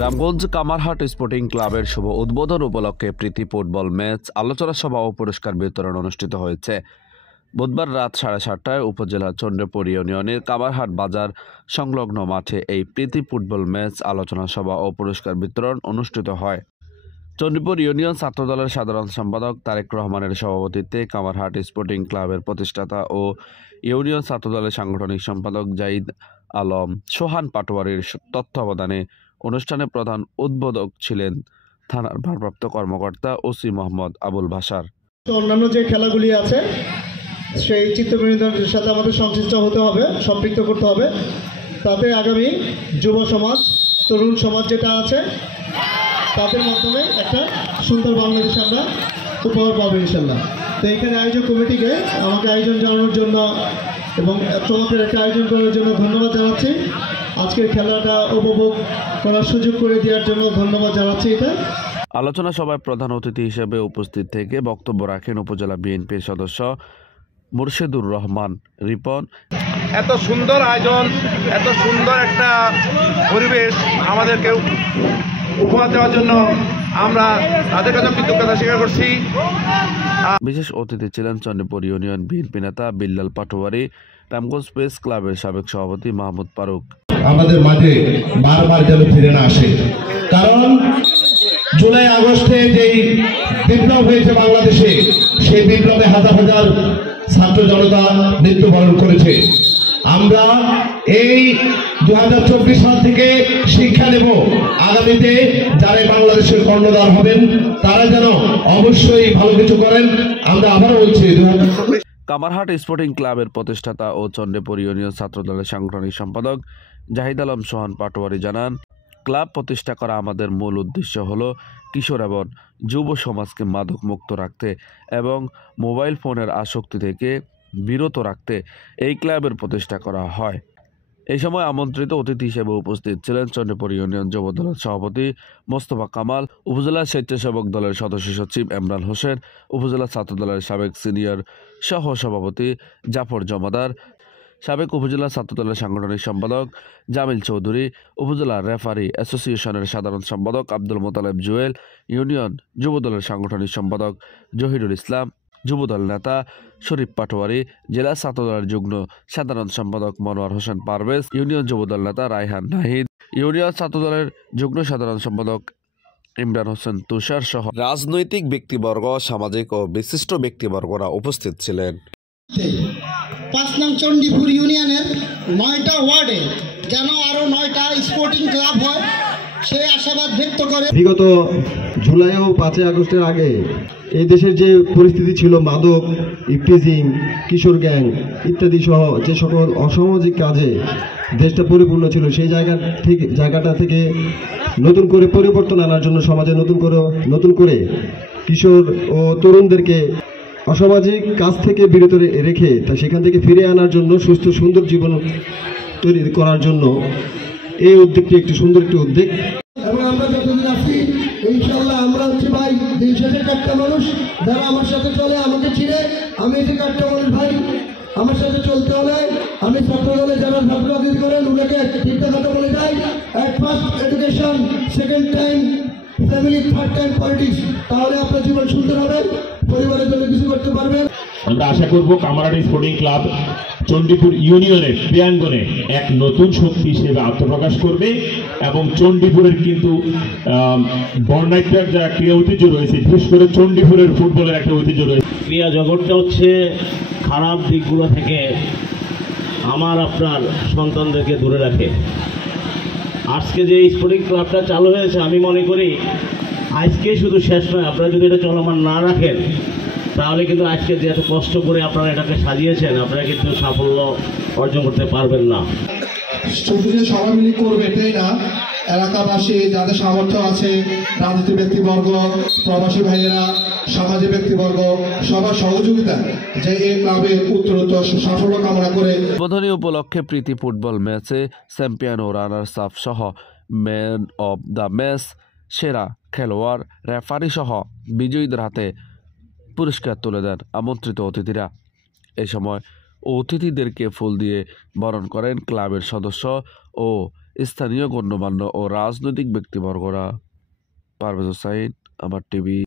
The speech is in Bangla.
রামগঞ্জ কামারহাট স্পোর্টিং ক্লাবের শুভ উদ্বোধন উপলক্ষে প্রীতি ফুটবল ম্যাচ, আলোচনা সভা ও পুরস্কার বিতরণ অনুষ্ঠিত হয়েছে। বুধবার রাত 7:30টায় উপজেলার চন্দ্রপুর ইউনিয়নের কামারহাট বাজার সংলগ্ন মাঠে এই প্রীতি ফুটবল ম্যাচ, আলোচনা সভা ও পুরস্কার বিতরণ অনুষ্ঠিত হয়। চন্দ্রপুর ইউনিয়ন ছাত্রদলের সাধারণ সম্পাদক তারেক রহমানের সভাপতিত্বে কামারহাট স্পোর্টিং ক্লাবের প্রতিষ্ঠাতা ও ইউনিয়ন ছাত্রদলের সাংগঠনিক সম্পাদক জাহিদ আলম সোহান পাটোয়ারির তত্ত্বাবধানে অনুষ্ঠানে প্রধান উদ্বোধক ছিলেন থানার ভারপ্রাপ্ত কর্মকর্তা ওসি মোহাম্মদ আবুল বাশার। অন্যান্য যে খেলাগুলি আছে সেই চিত্তবিনোদনের সাথে আমাদের সংশ্লিষ্ট হতে হবে, সম্পৃক্ত করতে হবে। তাতে আগামী যুব সমাজ, তরুণ সমাজ যেটা আছে তাদের মাধ্যমে একটা সুন্দর বাংলাদেশ আমরা উপহার পাবো ইনশাল্লাহ। তো এখানে আয়োজক কমিটিকে আমাকে আয়োজন জানানোর জন্য এবং চমৎকার একটা আয়োজন করার জন্য ধন্যবাদ জানাচ্ছি। আজকের খেলাটা উপভোগ করার সুযোগ করে দেওয়ার জন্য ধন্যবাদ জানাচ্ছি। এটা আলোচনা সভায় প্রধান অতিথি হিসেবে উপস্থিত থেকে বক্তব্য রাখেন উপজেলা বিএনপির সদস্য মুর্শেদুর রহমান রিপন। এত সুন্দর আয়োজন, এত সুন্দর একটা পরিবেশ আমাদেরকে উপহার দেওয়ার জন্য আমরা তাদের কাছে কৃতজ্ঞতা স্বীকার করছি। বিশেষ অতিথি ছিলেন চন্দ্রপুর ইউনিয়ন বিএনপি নেতা বিল্লাল পাটোয়ারি, রামগঞ্জ প্রেস ক্লাবের সাবেক সভাপতি মাহমুদ ফারুক। আমাদের মাঠে বারবার যেন ফিরে না আসে, কারণ জুলাই আগস্টে যেই বিপ্লব হয়েছে বাংলাদেশে, সেই বিপ্লবে হাজার হাজার ছাত্র জনতা মৃত্যুবরণ করেছে। আমরা এই 2024 সাল থেকে শিক্ষা নেব, আগামীতে যারা বাংলাদেশের কর্ণধার হবেন তারা যেন অবশ্যই ভালো কিছু করেন। আমরা আবারও বলছি কামারহাট স্পোর্টিং ক্লাবের প্রতিষ্ঠাতা ও চন্দ্রপুর ইউনিয়ন ছাত্রদলের সাংগঠনিক সম্পাদক জাহিদ আলম সোহান পাটোয়ারি জানান, ক্লাব প্রতিষ্ঠা করা আমাদের মূল উদ্দেশ্য হলো কিশোর এবং যুব সমাজকে মাদক মুক্ত রাখতে এবং মোবাইল ফোনের আসক্তি থেকে বিরত রাখতে এই ক্লাবের প্রতিষ্ঠা করা হয়। এই সময় আমন্ত্রিত অতিথি হিসেবে উপস্থিত ছিলেন চন্দ্রপুর ইউনিয়ন যুব দলের সভাপতি মোস্তফা কামাল, উপজেলা স্বেচ্ছাসেবক দলের সদস্য সচিব ইমরান হোসেন, উপজেলা ছাত্র দলের সাবেক সিনিয়র সহ সভাপতি জাফর জমাদার, সাবেক উপজেলা ছাত্রদলের সাংগঠনিক সম্পাদক জামিল চৌধুরী, উপজেলা রেফারি অ্যাসোসিয়েশনের সাধারণ সম্পাদক আব্দুল মোতালেব জুয়েল, ইউনিয়ন যুবদলের সাংগঠনিক সম্পাদক জহিরুল ইসলাম, যুবদল নেতা শরীফ পাটোয়ারি, জেলা ছাত্রদলের যুগ্ম সাধারণ সম্পাদক মনোয়ার হোসেন পারভেজ, ইউনিয়ন যুবদল নেতা রায়হান নাহিদ, ইউনিয়ন ছাত্রদলের যুগ্ম সাধারণ সম্পাদক ইমরান হোসেন তুষার সহ রাজনৈতিক ব্যক্তিবর্গ, সামাজিক ও বিশিষ্ট ব্যক্তিবর্গরা উপস্থিত ছিলেন। 5 নং চণ্ডীপুর ইউনিয়নের 9টা ওয়ার্ডে যেন আরো 9টা স্পোর্টিং ক্লাব হয় সেই আশাবাদ ব্যক্ত করে বিগত জুলাই ও 5 আগস্টের আগে এই দেশের যে পরিস্থিতি ছিল, মাদক, ইফটিজিং, কিশোর গ্যাং ইত্যাদি সহ যে সকল অসামাজিক কাজে দেশটা পরিপূর্ণ ছিল, সেই জায়গাটা থেকে নতুন করে পরিবর্তন আনার জন্য সমাজে নতুন করে কিশোর ও তরুণদেরকে অসামাজিক কাজ থেকে বিরত রেখে সেখান থেকে ফিরে আনার জন্য সুস্থ সুন্দর জীবন তৈরি করার জন্য এই উদ্যোগটি একটি সুন্দর একটি উদ্যোগ। এবং আমরা যতদিন আছি ইনশাআল্লাহ আমরা হচ্ছে ভাই দিন শেষে একটা মানুষ যারা আমার সাথে চলে, আমাকে চিনে, আমি এই যে একটা মানুষ ভাই, আমার সাথে চলতে হলে আমি ছাত্র দলে যারা ছাত্র রাজনীতি করেন ওনাকে তিনটা কথা বলে যাই, at first education, second time family, third time politics. তাহলে আপনার জীবন সুন্দর হবে, পরিবারের জন্য কিছু করতে পারবেন। আমরা আশা করব কামারহাট স্পোর্টিং ক্লাব চণ্ডীপুর ইউনিয়নের ক্রীড়াঙ্গনে এক নতুন শক্তি হিসেবে আত্মপ্রকাশ করবে এবং চণ্ডীপুরের কিন্তু বর্ণাঢ্য একটা ক্রীড়া ঐতিহ্য রয়েছে, বিশেষ করে চণ্ডীপুরের ফুটবলের একটা ঐতিহ্য রয়েছে। ক্রীড়া জগৎটা হচ্ছে খারাপ দিকগুলো থেকে আপনার সন্তানদেরকে দূরে রাখে। আজকে যে স্পোর্টিং ক্লাবটা চালু হয়েছে, আমি মনে করি আজকে শুধু শেষ নয়, আপনারা যদি এটা চলমান না রাখেন তাহলে কিন্তু আজকে যে এত কষ্ট করে আপনারা এটাকে সাজিয়েছেন, আপনারা কিন্তু সাফল্য অর্জন করতে পারবেন না। শুধু যে সবাই মিলে করবে এটাই না, এলাকাবাসী যাদের সামর্থ্য আছে, রাজনীতি ব্যক্তিবর্গ, প্রবাসী ভাইয়েরা, সমাজের ব্যক্তিবর্গ, সবার সহযোগিতা যে এই ক্লাবের উত্তরোত্তর সাফল্য কামনা করে উদ্বোধনী উপলক্ষে প্রীতি ফুটবল ম্যাচে চ্যাম্পিয়ন ও রানার্স আপ সহ ম্যান অব দ্য ম্যাচ, সেরা খেলোয়াড়, রেফারি সহ বিজয়ীদের হাতে পুরস্কার তুলে দেন আমন্ত্রিত অতিথিরা। এ সময় অতিথিদেরকে ফুল দিয়ে বরণ করেন ক্লাবের সদস্য ও স্থানীয় গণ্যমান্য ও রাজনৈতিক ব্যক্তিবর্গরা। পারভেজ হোসাইন, আমার টিভি।